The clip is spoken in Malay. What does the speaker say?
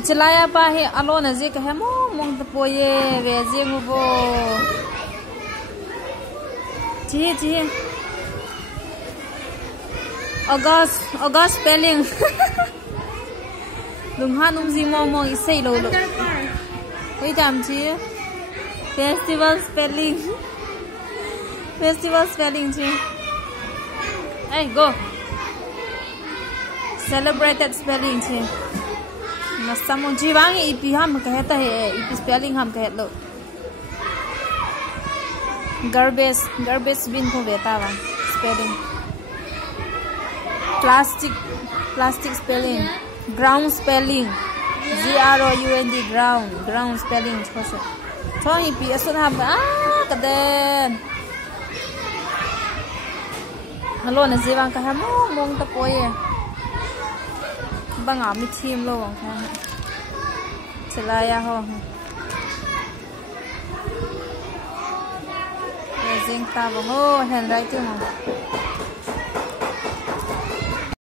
Celaya pa he alona je ka hemo mong to poye re je ngubo. Ji. August spelling. Lung ha nung ji mo isai lo lo. Oi jam ji. Festival spelling. Festival spelling ji. Hey go. Celebrated spelling ji. Masamo jiwang ipi ham kaheta hai ipi spelling ham kahet lo. Garbage bin ko beta wa spelling. Plastic spelling. Ground spelling. GROUND ground spelling chosa. So ipi asun ham kaden. Halo na jiwang ka ham mong ta poye. Bang mi team lo kan celaya ho jing ta bo handwriting ho